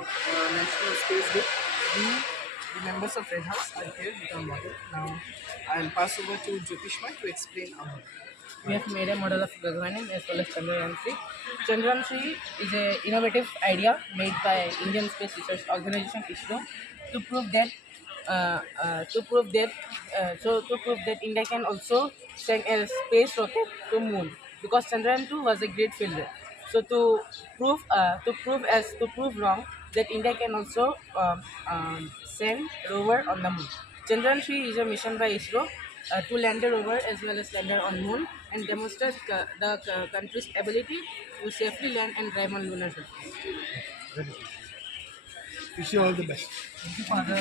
National Space Day. We, the members of Red House, are here with our model. Now, I'll pass over to Jyotishma to explain our model. We have made a model of Gagamanan as well as Chandrayaan 3. Chandrayaan 3 is an innovative idea made by Indian Space Research Organization (ISRO) to prove that to prove that India can also send a space rocket to moon, because Chandrayaan 2 was a great failure. So to prove wrong that India can also send rover on the moon. Chandrayaan 3 is a mission by ISRO to land a rover as well as lander on moon and demonstrate the country's ability to safely land and drive on lunar surface. Very good. Wish you all the best. Thank you for the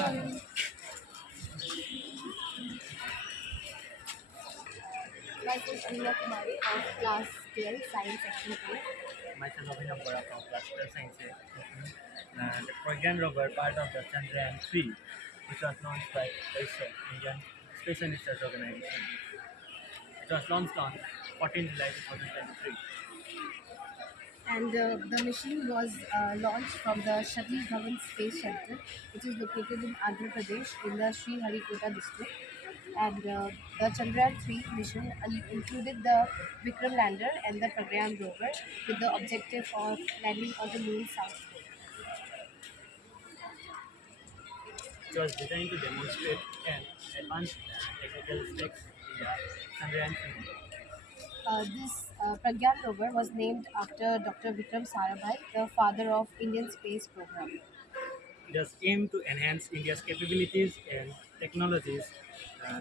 Myself Anila Kumari of class 12 science section 2. Myself Abhinav Bora from Class 12 Science. The Pragyan rover, part of the Chandrayaan 3, which was launched by ISRO, Indian Space and Research Organization. It was launched on 14 July 2023. And the machine was launched from the Satish Dhawan Space Center, which is located in Andhra Pradesh in the Sri Harikota district. And the Chandrayaan 3 mission included the Vikram lander and the Pragyan rover with the objective of landing on the moon's south pole. It was designed to demonstrate an advanced technical specs in the Chandrayaan 3. This Pragyan rover was named after Dr. Vikram Sarabhai, the father of Indian space program. It was aimed to enhance India's capabilities and technologies,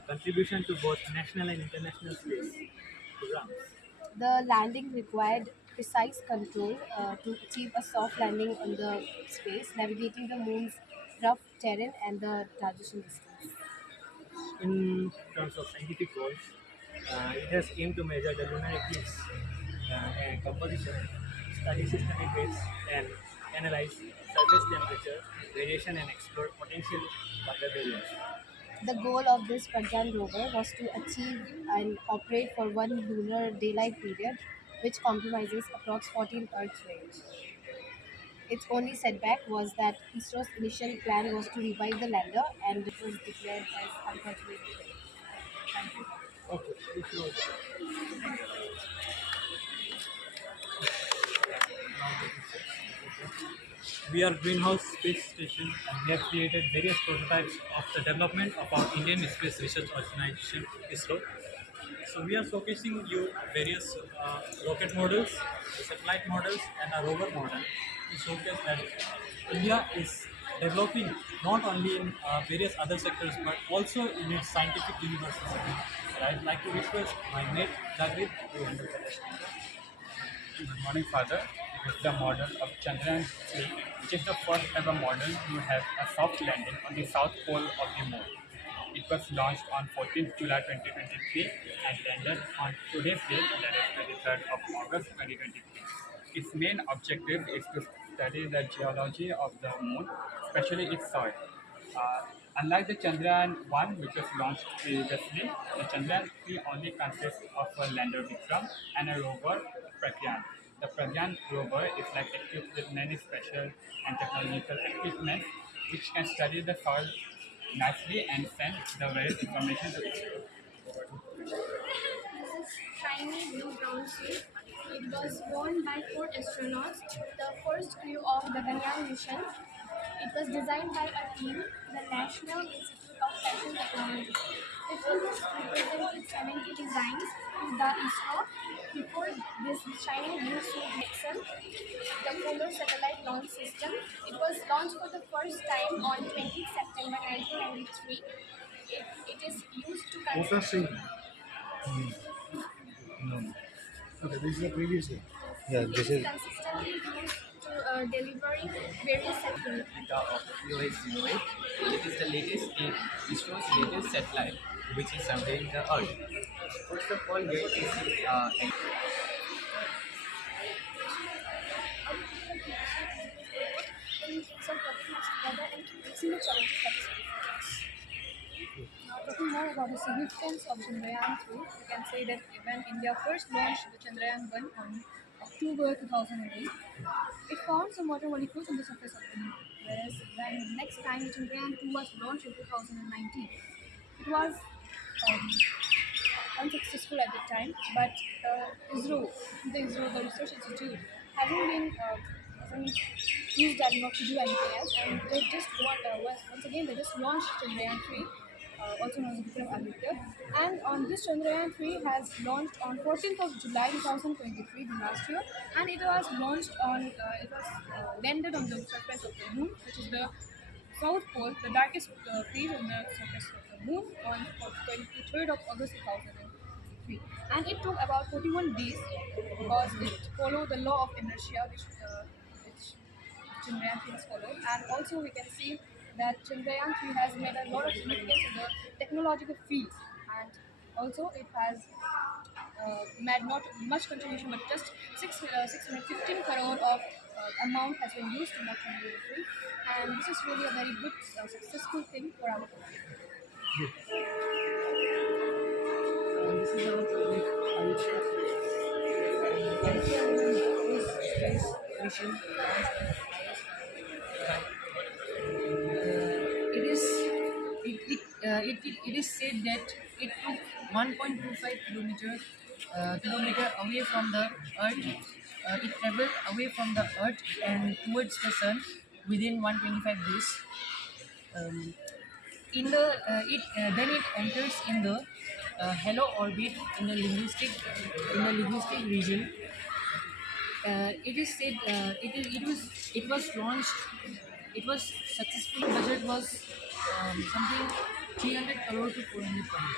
contribution to both national and international space programs. The landing required precise control to achieve a soft landing on the space, navigating the moon's rough terrain and the transition distance. In terms of scientific goals, it has aimed to measure the lunar eclipse and composition, study systemic rates, and analyze surface temperature, radiation, and explore potential weather variants. The goal of this Pragyan rover was to achieve and operate for one lunar daylight period, which compromises approx 14 Earth range. Its only setback was that ISRO's initial plan was to revive the lander, and it was declared as unfortunate. Thank you. Okay. Wish you all the best. We are Greenhouse Space Station, and we have created various prototypes of the development of our Indian Space Research Organization (ISRO). So we are showcasing you various rocket models, satellite models, and a rover model to showcase that India is developing not only in various other sectors but also in its scientific universities. So I'd like to request my mate Jagrit to handle the rest. Good morning, Father. This is the model of Chandrayaan 3, which is the first ever model to have a soft landing on the south pole of the moon. It was launched on 14th July 2023 and landed on today's date, that is 23rd of August 2023. Its main objective is to study the geology of the moon, especially its soil. Unlike the Chandrayaan 1, which was launched previously, the Chandrayaan 3 only consists of a lander Vikram and a rover Pragyan. The Pragyan rover is equipped with many special and technological equipment which can study the soil nicely and send the various information to its Shiny blue brown suit. It was worn by 4 astronauts, the first crew of the Gaganyaan mission. It was designed by a team, the National Institute of Fashion Technology. It was represented 70 designs to the ISRO before this shiny blue suit Nixon, the Polar Satellite Launch System. It was launched for the first time on 20th September 1993. It is used to Kota Singh. No. Okay, this is the previous year. Yeah, this is. consistently used to delivering various sectors. Data of EOS-08. It is the latest in ISRO's latest satellite, which is surveying the Earth. First of all, here is Some documents together and facing the challenges that is Now, talking more about the significance of Chandrayaan 3, we can say that when India first launched the Chandrayaan 1 on October 2008, it found some water molecules on the surface of the moon. Whereas when next time Chandrayaan 2 was launched in 2019, it was um, unsuccessful at the time, but the Research Institute, hasn't used that not to do anything else, and they just once again they just launched Chandrayaan 3, also known as Vikram Aditya, and on this Chandrayaan 3 has launched on 14th of July 2023, the last year, and it was landed on the surface of the moon, which is the South Pole, the darkest place on the surface of the moon, on 23rd of August 2003. And it took about 41 days because it followed the law of inertia, which Chandrayaan 3 has followed. And also, we can see that Chandrayaan 3 has made a lot of significance in the technological field, and also it has made not much contribution, but just 615 crore of amount has been used in that Chandrayaan 3, and this is really a very good, successful thing for our country. This is our project Ayushya space mission launched at It is it is said that it took 1.25 kilometer away from the Earth. It traveled away from the Earth and towards the Sun within 125 days. Um, in the then it enters in the halo orbit in the linguistic region. It is said it was launched. It was successful. Budget was something 300 crore to 400 crore.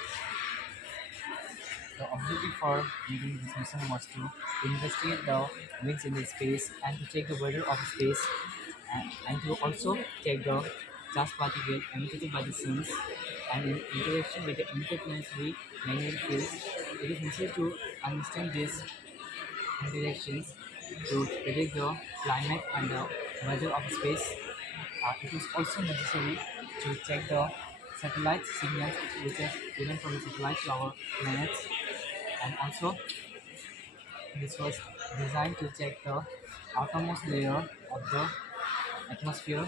The objective for leading this mission was to investigate the winds in the space and to check the weather of space and to also check the gas particle emitted by the suns and in interaction with the interplanetary magnetic fields. It is necessary to understand these interactions to predict the climate and the weather of space. It is also necessary to check the satellite signals which is given from the satellite to our planets, and also this was designed to check the outermost layer of the atmosphere,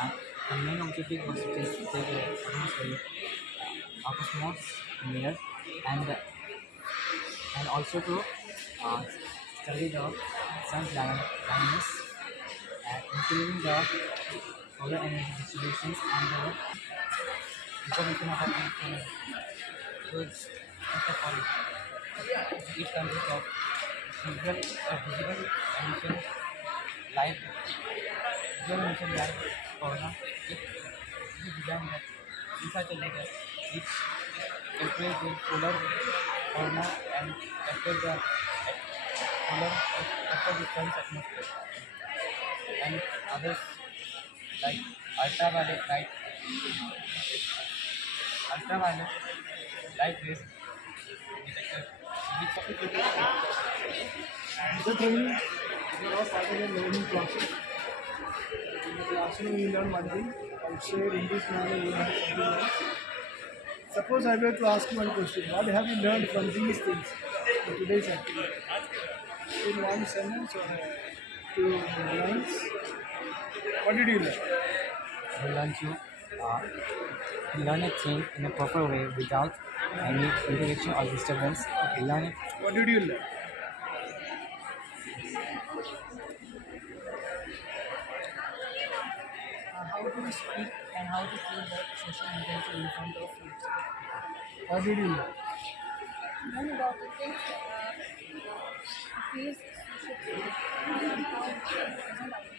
and the main objective was to check the outermost layer, and also to uh, study the sun's dynamics, including the solar energy distributions and the information about the planet. So, first of all, it consists of visible emission light, visual emission light corona. It is designed that inside the layer which calculates the solar corona and captures the solar captures the sun's atmosphere, and others like ultraviolet light, ultraviolet light rays detector which The training is all part of the learning process. In the classroom, you learn one thing. Outside, in this manner, you learn something else. Suppose I were to ask you one question. What have you learned from these things in today's activity? In one sentence or two lines, what did you learn? we learn to learn a thing in a proper way without any interaction or disturbance. We learn it. What did you learn? How to speak and how to feel the social interaction in front of you. What did you learn? Learn about the things that face social and how to present our